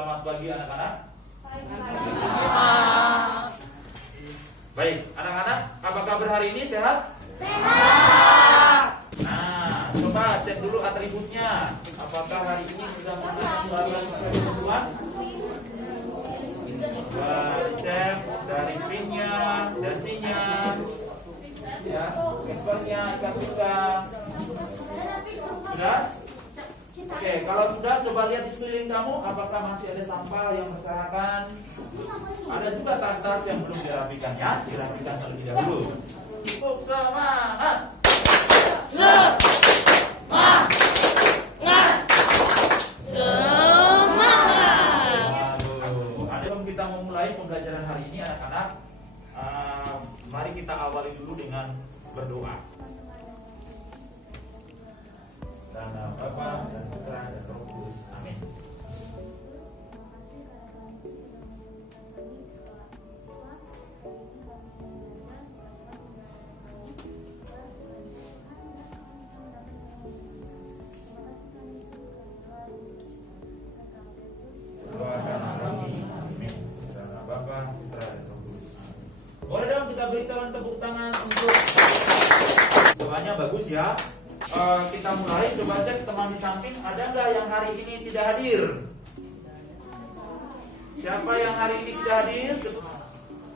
Selamat pagi anak-anak. Baik, anak-anak, apa kabar hari ini? Sehat? Sehat. Nah, coba cek dulu atributnya. Apakah hari ini sudah menggunakan peralatan sesuai kebutuhan? Coba cek dari pinnya, dasinya, ya, gespernya, ikan pinggang. Sudah? Oke, kalau sudah, coba lihat di sekeliling kamu. Apakah masih ada sampah yang berserakan? Ada juga tas-tas yang belum dirapikan, ya. Dirapikan terlebih dahulu. Cukup semangat. Semangat. Semangat. Waduh, sebelum kita memulai pembelajaran hari ini, anak-anak, mari kita awali dulu dengan berdoa. Dan Bapa dan Putra dan Roh Kudus. Amin. Doakan kami. Amin. Karena Bapa, Putra dan Roh Kudus. Boleh dong kita berikan tepuk tangan untuk doanya bagus ya. Kita mulai, coba cek teman di samping, ada nggak yang hari ini tidak hadir? Siapa yang hari ini tidak hadir?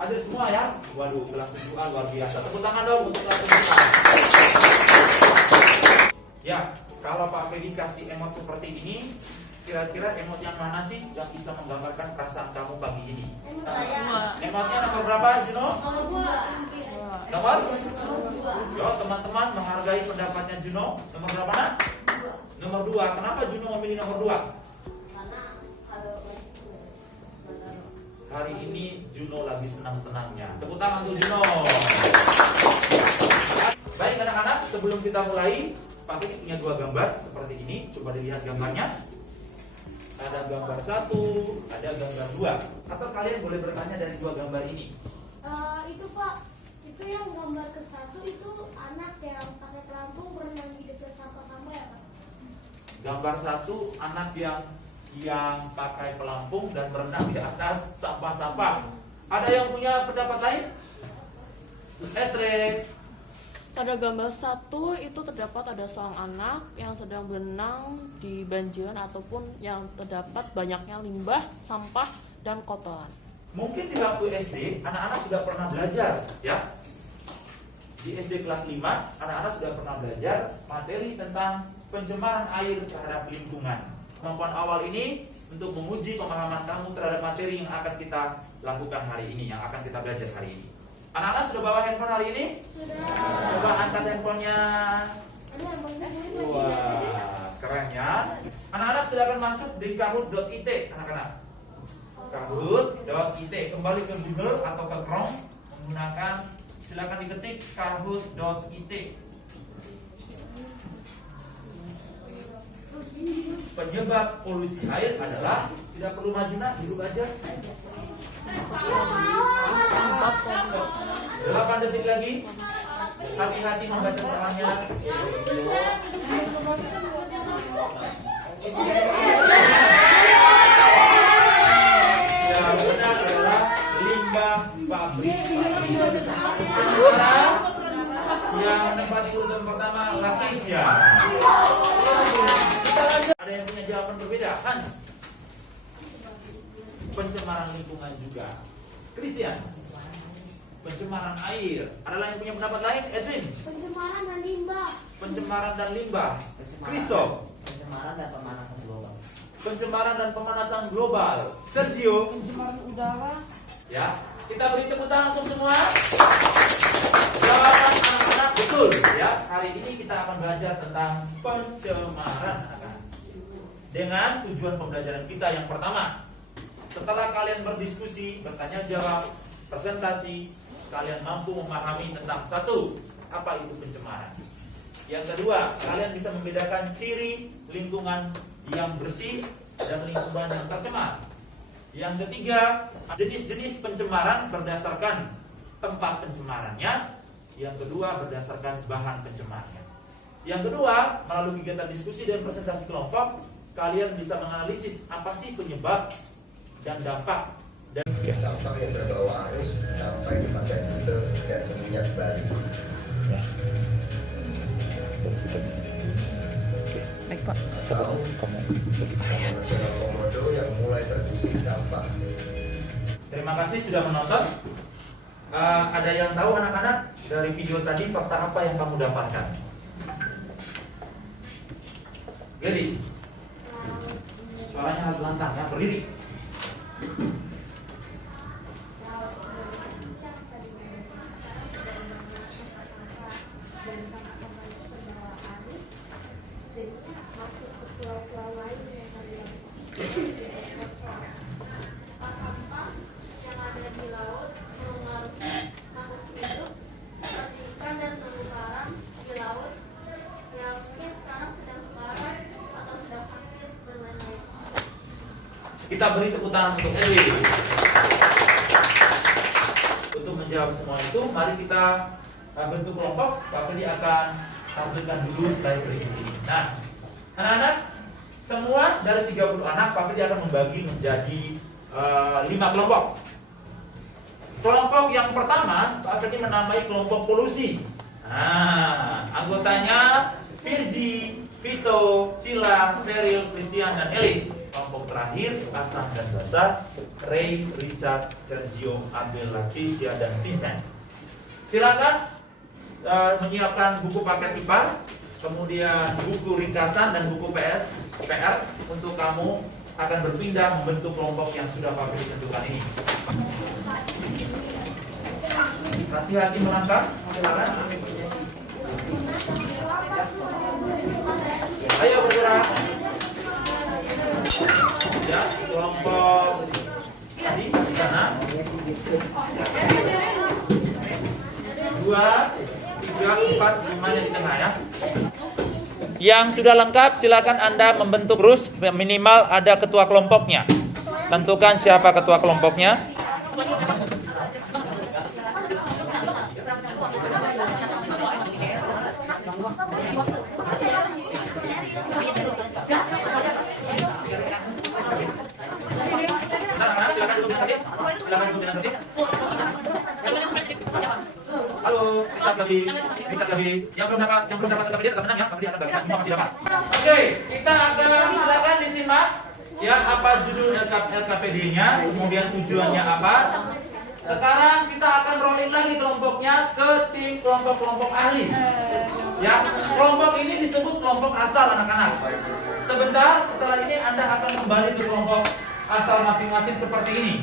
Hadir semua ya? Waduh, kelas 7A luar biasa. Tepuk tangan dong untuk kelas 7A. Ya, kalau Pak Fedi kasih emot seperti ini, kira-kira emot yang mana sih yang bisa menggambarkan perasaan kamu pagi ini? Emotnya nomor berapa, Juno? Nomor? Yo, teman-teman menghargai pendapatnya Juno. Nomor berapa? Nomor 2. Kenapa Juno memilih nomor 2? Hari ini Juno lagi senang-senangnya. Tepuk tangan untuk Juno. Baik anak-anak, sebelum kita mulai, Pak Fedi punya 2 gambar seperti ini. Coba dilihat gambarnya. Ada gambar 1, ada gambar 2. Atau kalian boleh bertanya dari 2 gambar ini. Itu Pak, itu yang gambar ke-1 itu anak yang pakai pelampung berenang di dekat sampah-sampah ya Pak? Gambar 1 anak yang pakai pelampung dan berenang di atas sampah-sampah. Ada yang punya pendapat lain? Esre. Pada gambar 1 itu terdapat ada seorang anak yang sedang berenang di banjir ataupun yang terdapat banyaknya limbah, sampah, dan kotoran. Mungkin di waktu SD anak-anak sudah pernah belajar, ya. Di SD kelas 5 anak-anak sudah pernah belajar materi tentang pencemaran air terhadap lingkungan. Kemampuan awal ini untuk menguji pemahaman kamu terhadap materi yang akan kita lakukan hari ini, yang akan kita belajar hari ini. Anak-anak sudah bawa handphone hari ini? Sudah. Coba angkat handphonenya. Ada yang pakai Wah, keren ya. Anak-anak silakan masuk di kahoot.it, anak-anak. Kahoot.it. Kembali ke Google atau ke Chrome menggunakan, silakan diketik kahoot.it. Penyebab polusi air adalah, tidak perlu maju nak, duduk aja. 8 detik lagi. Hati-hati membaca salahnya. Yang benar adalah limbah pabrik. Sekarang yang menempati urutan pertama Latisya. Ada yang punya jawaban berbeda, Hans. Pencemaran lingkungan juga. Christian. Pencemaran air. Ada yang punya pendapat lain? Edwin. pencemaran dan limbah. Pencemaran dan limbah. Kristo. Pencemaran dan pemanasan global. Pencemaran dan pemanasan global. Sergio. Pencemaran udara. Ya, kita beri tepuk tangan untuk semua. Jawaban anak-anak betul. Ya, hari ini kita akan belajar tentang pencemaran anak-anak. Dengan tujuan pembelajaran kita yang pertama, setelah kalian berdiskusi, bertanya jawab, presentasi, kalian mampu memahami tentang 1, apa itu pencemaran. Yang kedua, kalian bisa membedakan ciri lingkungan yang bersih dan lingkungan yang tercemar. Yang ketiga, jenis-jenis pencemaran berdasarkan tempat pencemarannya. Yang kedua, berdasarkan bahan pencemarnya. Yang kedua, melalui kegiatan diskusi dan presentasi kelompok, kalian bisa menganalisis apa sih penyebab dan dampak. Sampah yang terbawa arus sampai di pantai Kute dan Seminyak, Bali. Ya. Atau Taman Nasional Komodo yang mulai terusik sampah. Terima kasih sudah menonton. Ada yang tahu anak-anak dari video tadi fakta apa yang kamu dapatkan? Gladys, suaranya harus lantang ya, berdiri. Sampah yang ada di laut mengaruhi makhluk hidup seperti ikan dan terumbu karang di laut yang mungkin sekarang sedang sekarat atau sedang sakit dan lain-lain. Kita beri tepuk tangan untuk Edwin. Untuk menjawab semua itu, mari kita bentuk kelompok. Pak Fedi akan tampilkan dulu slide berikut ini. Nah, anak-anak, semua dari 30 anak, Pak Fedi akan membagi menjadi 5 kelompok. Kelompok yang pertama, Pak Fedi menamai kelompok polusi. Nah, anggotanya Virgi, Vito, Cila, Seril, Christian, dan Elis. Kelompok terakhir, Asam dan Basa, Ray, Richard, Sergio, Abel, Latricia, dan Vincent. Silakan menyiapkan buku paket IPA, kemudian buku ringkasan dan buku PR untuk kamu akan berpindah membentuk kelompok yang sudah Pak Fedi tentukan ini. Hati-hati melangkah, silakan. Ayo bergerak. Ya, kelompok tadi di sana. 2, 3, 4, 5 yang di tengah ya. Yang sudah lengkap silakan Anda membentuk RUS, minimal ada ketua kelompoknya. Tentukan siapa ketua kelompoknya. Halo, kita lagi. Yang belum dapat dia tetap menang ya. Kemudian akan bagi semua masih dapat. Oke, kita akan silakan disimak ya apa judul LKPD-nya, kemudian tujuannya apa. Sekarang kita akan rolling lagi kelompoknya ke tim kelompok ahli. Ya, kelompok ini disebut kelompok asal anak-anak. Sebentar setelah ini Anda akan kembali ke kelompok asal masing-masing seperti ini.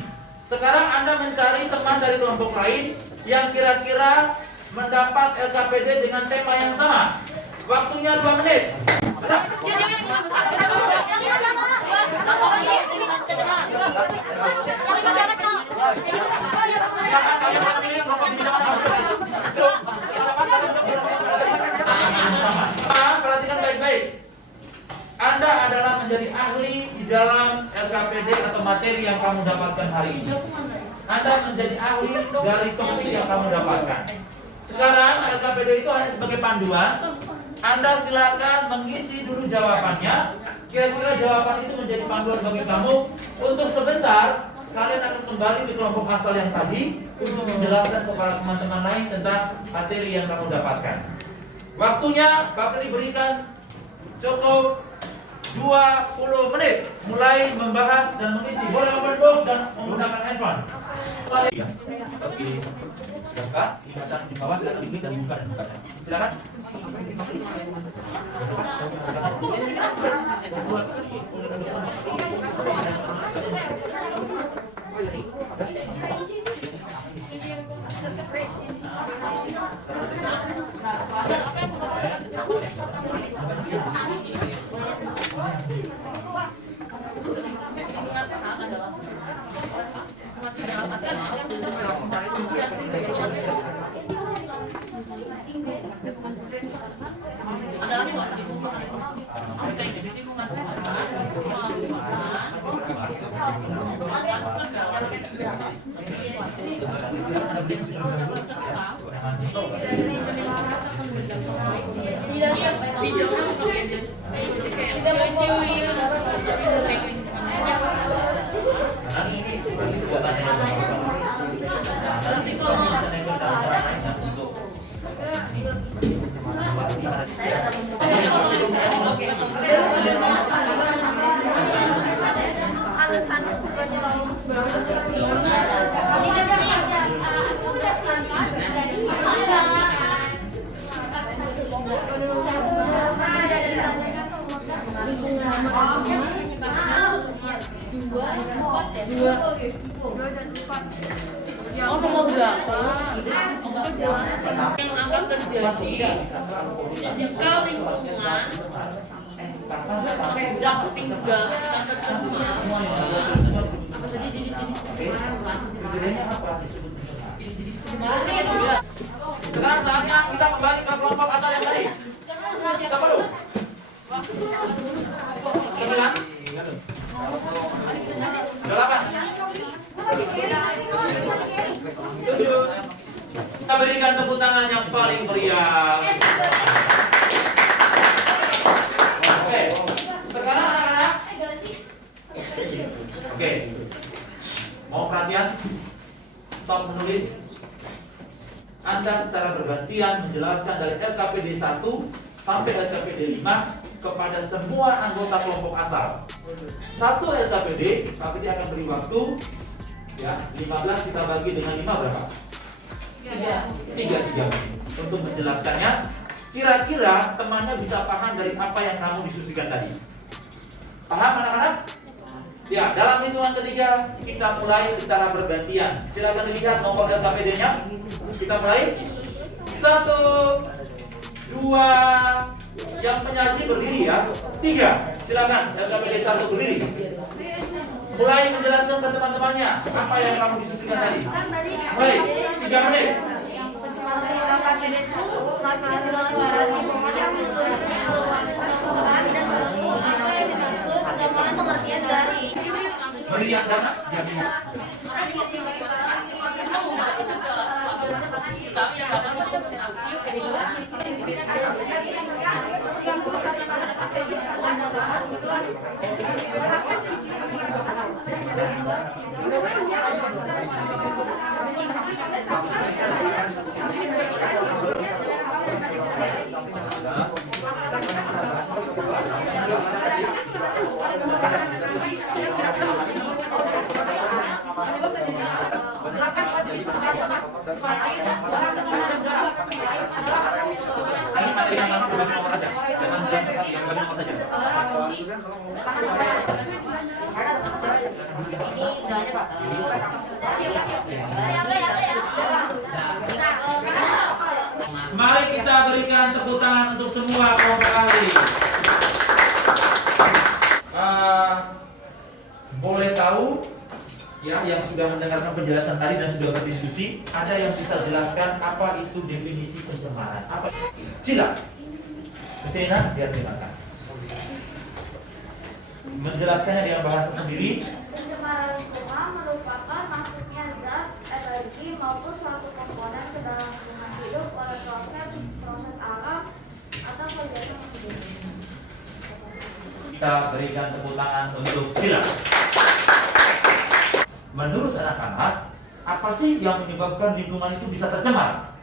Sekarang Anda mencari teman dari kelompok lain yang kira-kira mendapat LKPD dengan tema yang sama. Waktunya 2 menit. Silakan kalian pilih kelompok ini sama. Perhatikan baik-baik. Anda adalah menjadi ahli di dalam LKPD atau materi yang kamu dapatkan hari ini. Anda menjadi ahli dari topik yang kamu dapatkan. Sekarang LKPD itu hanya sebagai panduan. Anda silakan mengisi dulu jawabannya. Kira-kira jawaban itu menjadi panduan bagi kamu. Untuk sebentar, kalian akan kembali di kelompok asal yang tadi untuk menjelaskan kepada teman-teman lain tentang materi yang kamu dapatkan. Waktunya Bapak diberikan cukup 20 menit mulai membahas dan mengisi. Boleh open book dan menggunakan handphone. Oke. Silakan, ingatan di bawah silakan diklik dan buka dan buka. Silakan. Oh, nomor berapa? Yang akan terjadi jika lingkungan sedang tinggal dan tercemar. Apa saja jenis-jenis pencemaran? Jenis-jenis pencemaran itu ya. Sekarang saatnya kita kembali ke kelompok asal yang tadi. Siapa dulu? 9. 8. 7. Kita berikan tepuk tangan yang paling meriah. Oke. Sekarang anak-anak. Oke. Mau perhatian? Stop menulis. Anda secara bergantian menjelaskan dari LKPD 1 sampai LKPD 5 kepada semua anggota kelompok asal. 1 LKPD, KPD akan beri waktu ya, 15 kita bagi dengan 5 berapa? 3 untuk menjelaskannya. Kira-kira temannya bisa paham dari apa yang kamu diskusikan tadi. Paham anak-anak? Ya, dalam hitungan ketiga kita mulai secara bergantian. Silakan dilihat nomor LKPD-nya. Kita mulai. 1, 2, yang penyaji berdiri ya. 3, silakan LKPD 1 berdiri. Mulai menjelaskan ke teman-temannya apa yang kamu diskusikan tadi. Baik, 3 menit. Pengertian dari Melihat dana, ini materi yang kamu bagi nomor aja. Jangan yang bagi nomor saja. Mari kita berikan tepuk tangan untuk semua kelompok kali. Boleh tahu ya yang sudah mendengarkan penjelasan tadi dan sudah berdiskusi, ada yang bisa jelaskan apa itu definisi pencemaran? Apa? Sila. Kesena biar dimakan. Menjelaskannya dengan bahasa sendiri. pencemaran lingkungan merupakan masuknya zat, energi maupun suatu komponen ke dalam lingkungan hidup oleh proses alam atau kegiatan manusia. Kita berikan tepuk tangan untuk Sila. Menurut anak-anak, apa sih yang menyebabkan lingkungan itu bisa tercemar?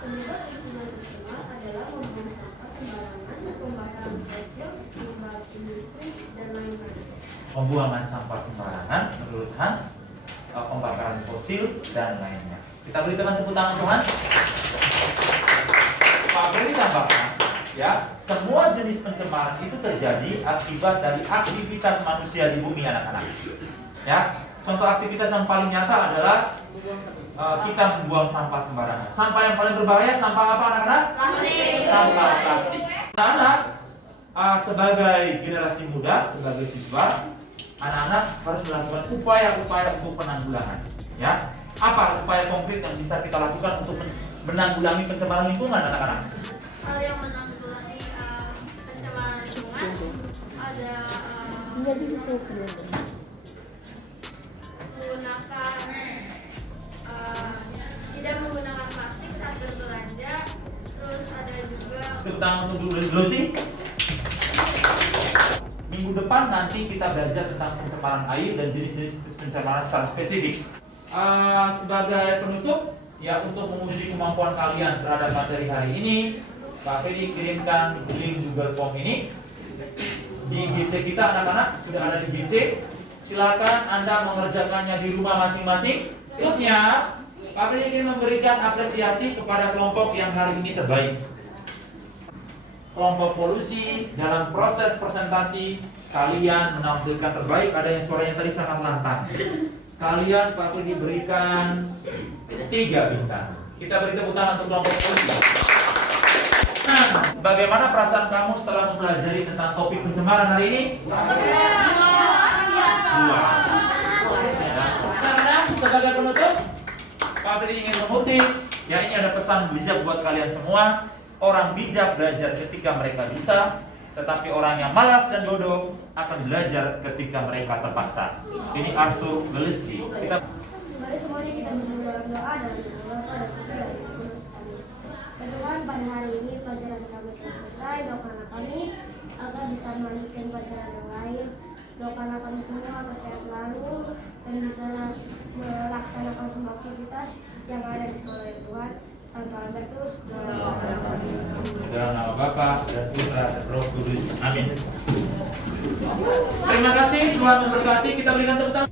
Penyebab lingkungan tercemar adalah membuang sampah sembarangan, pembakaran fosil, limbah industri, dan lain-lain. Pembuangan sampah sembarangan, menurut Hans, pembakaran fosil dan lainnya. Kita berikan tepuk tangan Tuhan. Pak Beri tambahkan, ya, semua jenis pencemaran itu terjadi akibat dari aktivitas manusia di bumi anak-anak. Ya, contoh aktivitas yang paling nyata adalah kita membuang sampah sembarangan. Sampah yang paling berbahaya sampah apa anak-anak? Plastik. Sampah plastik. Anak-anak sebagai generasi muda, sebagai siswa, anak-anak harus melakukan upaya-upaya untuk penanggulangan. Ya, apa upaya konkret yang bisa kita lakukan untuk menanggulangi pencemaran lingkungan anak-anak? Hal yang menanggulangi pencemaran lingkungan ada menggunakan tidak menggunakan plastik saat berbelanja, terus ada juga Tepuk tangan untuk Lucy. Minggu depan nanti kita belajar tentang pencemaran air dan jenis-jenis pencemaran secara spesifik. Sebagai penutup, ya untuk menguji kemampuan kalian terhadap materi hari ini, Pak Fedi kirimkan link Google Form ini di GC kita anak-anak, sudah ada di GC. Silakan Anda mengerjakannya di rumah masing-masing. Berikutnya, Pak Fedi ingin memberikan apresiasi kepada kelompok yang hari ini terbaik. Kelompok polusi dalam proses presentasi Kalian menampilkan terbaik. Ada yang suaranya tadi sangat lantang. Kalian patut diberikan 3 bintang. Kita beri tepuk tangan untuk kelompok ini. Nah, bagaimana perasaan kamu setelah mempelajari tentang topik pencemaran hari ini? Puas. Ya. Sekarang sebagai penutup, Pak Freddy ingin mengutip. Ya, ini ada pesan bijak buat kalian semua. Orang bijak belajar ketika mereka bisa, tetapi orang yang malas dan bodoh akan belajar ketika mereka terpaksa. Ini Arthur Gillespie. Mari semuanya kita berdoa dan berdoa dan berdoa. Tuhan, pada hari ini pelajaran kami telah selesai. Doakanlah kami agar bisa melanjutkan pelajaran yang lain. Doakanlah kami semua agar sehat selalu dan bisa melaksanakan semua aktivitas yang ada di sekolah yang Tuhan. Santo Albertus, Dalam nama Bapa dan Putra dan Roh Kudus. Amin. Terima kasih, Tuhan memberkati. Kita berikan tepuk tangan.